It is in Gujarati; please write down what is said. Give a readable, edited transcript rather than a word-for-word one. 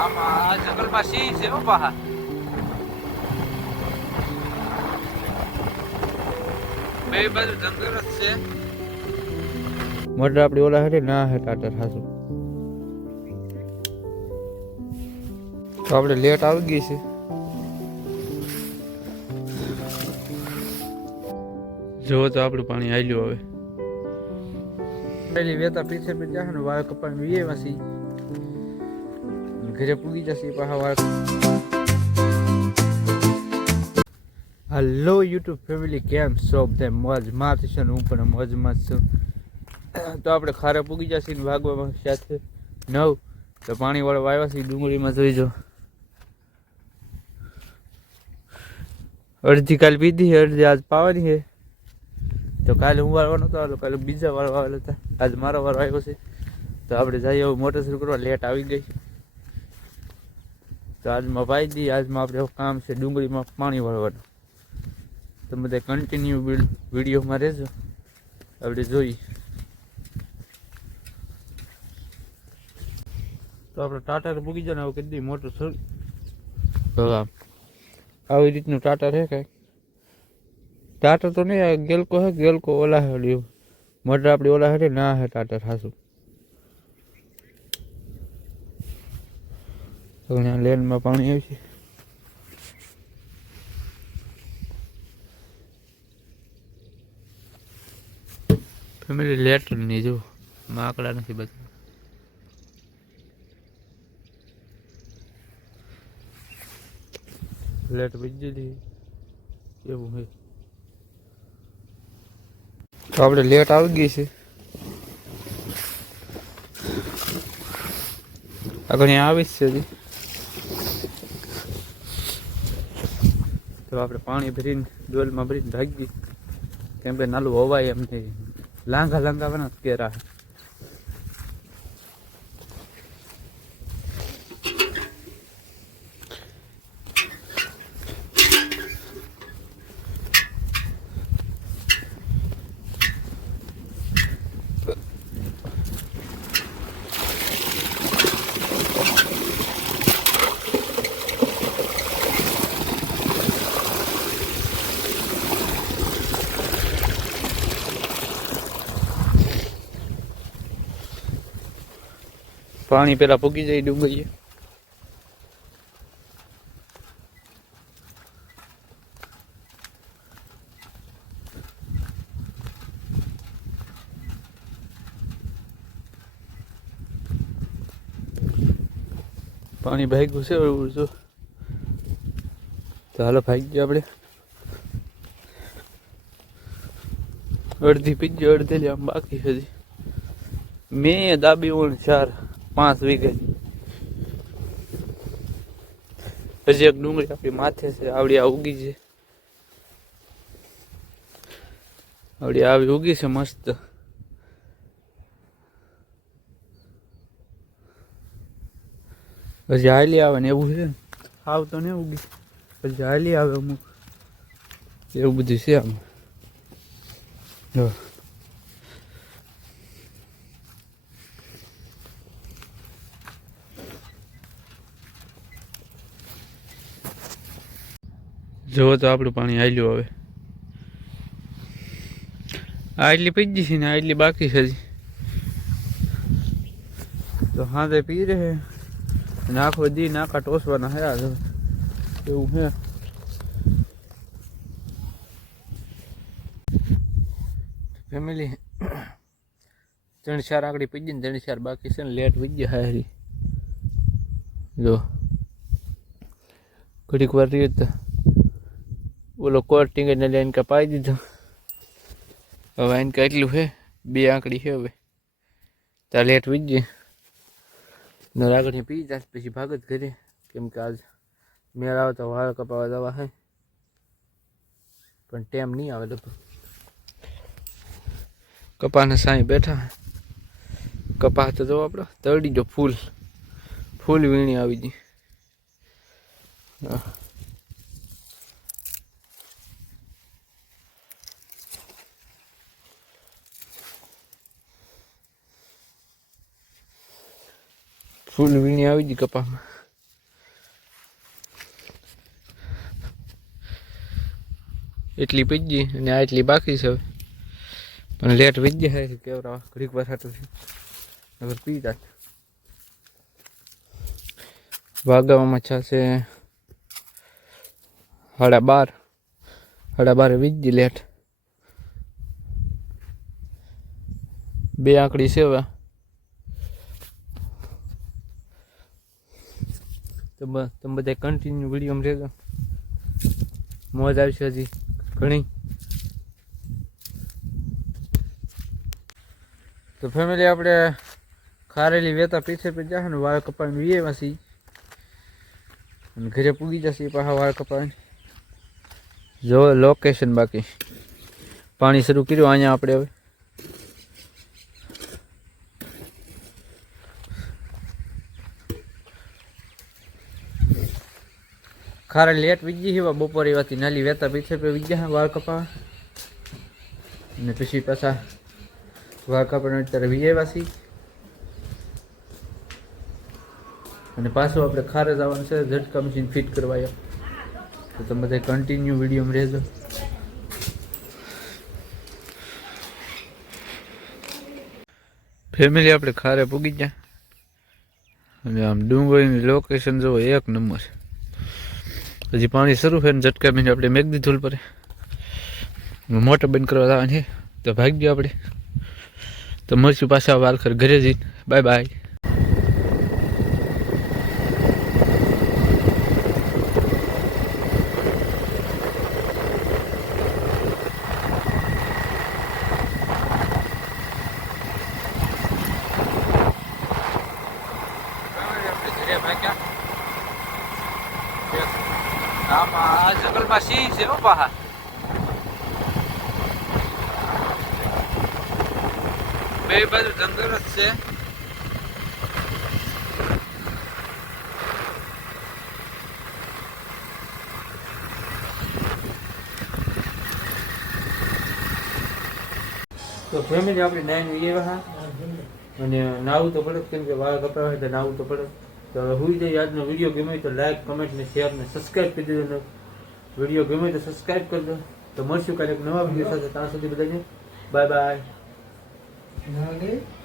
આમાં જંગલમાં સિંહ છે પાહા બે બાજુ જંગલ જ છે મોટર આપડી ઓલા હે ના હે ટાટર હાસુ તો આપણે લેટ આવી ગઈ છે જો તો આપણું પાણી આલ્યું હવે પેલી વેતા પીછે પે જાહે ને વાળ કપાઈ વીએ વાસી ઘરે પૂગી જશે પાછા વાળ હેલો યુટ્યુબ ફેમિલી કેમ છો બધા મોજમાં છે ને હું પણ મોજમાં છું તો આપણે ખારે પૂગી જશે ને ભાગવામાં સાથે 9 તો પાણી વાળો આવ્યા છે ડુંગળીમાં જોઈ જો અડધી કાલ પીધી અડધી આજ પાવાની છે તો કાલે હું વાળવાનો હતો કાલે બીજા વાળો આવેલો હતા આજ મારો વાળો આવ્યો છે તો આપણે જઈએ હવે મોટર શરૂ કરવા લેટ આવી ગઈ તો આજમાં પાઈ દઈએ આજમાં આપણે કામ છે ડુંગળીમાં પાણી વાળવાનું તો બધા કન્ટિન્યુ વિડીયોમાં રહેજો આપણે જોઈ તો આપણે ટાટર મૂકી જાય ને હવે કદી મોટર શરૂ આવી રીતનું ટાટર છે કાંઈ ટાટર તો નહીં ગેલકો હે ગેલકો ઓલા હે ઓલી મોટર આપણી ઓલા હે ના હે ટાટર હાસું તો અહીંયા લેનમાં પાણી આવે છે ફેમિલી લેટ નહીં જો માકડા નથી બધા લેટ બીજી એવું હે તો આપણે લેટ આવી ગઈ છે આગળ અહીંયા આવી જ છે હજી તો આપણે પાણી ભરીને ડોલમાં ભરીને ભાગી કેમ કે નાલું હોવાય એમ નહીં લાંઘા લાંઘા બના કેરા પાણી પેલા પૂગી જાય ડુંગળીએ પાણી ભાગ્યું છે એવું જો તો હાલો ભાગી આપણે અડધી પીજી અડધેલી આમ બાકી હજી મેં દાબી 4-5 વીઘે હજી એક ડુંગળી આપણી માથે છે આવડી આ ઉગી છે આવડી આવી ઉગી છે મસ્ત હજી હાલી આવે ને એવું છે આવ તો નહીં ઉગી પછી હાલી આવે અમુક એવું બધું છે આમ જો જો તો આપણું પાણી આલ્યું હવે આટલી પીજી છે ને આટલી બાકી છે હજી તો હા તે પી રહે નાખો દી નાખા ટોસવાના હે એવું હે ફેમિલી 3-4 આંકડી પીજી ને 3-4 બાકી છે ને લેટ વીજ હારી જો ઘડીક વાર રહી તો ઓલો કોટિંગ ને લઈને કપાઈ દીધો હવે એને કેટલું છે 2 આંકડી છે હવે ત્યાં લેટ વીજે ને આગળ પી જાય પછી ભાગ જ ઘરે કેમ કે આજ મેળ આવે તો વાળ કપાવા દવા હે પણ ટેમ નહીં આવે લગભગ કપાને સાંઈ બેઠા કપા તો જો આપણો તળી જો ફૂલ વીણી આવી ગઈ ફૂલ વીણી આવી ગઈ કપામાં એટલી પીજી અને આ એટલી બાકી છે હવે પણ લેટ વીજ જાય છે કેવરા ઘડીક વાર થતું છે અગર પીતા વાગાવામાં છે 12:30 12:30 વીજ લેટ 2 આંકડી છે હવે તમે બધા કન્ટિન્યુ વિડીયોમાં રહેજો મોજ આવશે હજી ઘણી તો ફેમિલી આપણે ખારેલી વેતા પીછે પી જશે ને વાળ કપાઈને વીએમાં છીએ અને ઘરે પૂગી જશે પાછા વાળ કપાઈને જો લોકેશન બાકી પાણી શરૂ કર્યું અહીંયા આપણે હવે ખારે લેટ વીજી છે બપોરે વાતી નાલી વેતા પીછે પે વીજા વાળ કપા અને પછી પાછા વાળ કપાને અત્યારે વીજે વાસી અને પાછું આપણે ખારે જવાનું છે ઝટકા મશીન ફિટ કરવા તો તમે બધા કન્ટિન્યુ વિડીયોમાં રહેજો ફેમિલી આપણે ખારે પૂગી ગયા અને આમ ડુંગળીની લોકેશન જો એક નંબર હજી પાણી શરૂ છે ને ઝટકા મશીન આપણે મેક દીધું પડે મોટર બંધ કરવા જવાનું છે તો ભાગી ગયો આપણે તો મળશું પાછા વાલખર ઘરે જઈને બાય બાય આમાં જંગલમાં સિંહ છે પાહા બે બાજુ જંગલ જ છે તો ફેમિલી આપણે 9 વાગ્યા અને નાવું તો પડે કેમ કે વાળ કપડા હોય તો નાવું તો પડે તો હવે હુઈ જાય આજનો વિડીયો ગમે તો લાઈક કમેન્ટ ને શેર ને સબસ્ક્રાઈબ કરી દેજો વિડીયો ગમે તો સબસ્ક્રાઈબ કરજો તો મળશું કાલે એક નવા વિડીયો સાથે ત્યાં સુધી બધાને બાય બાય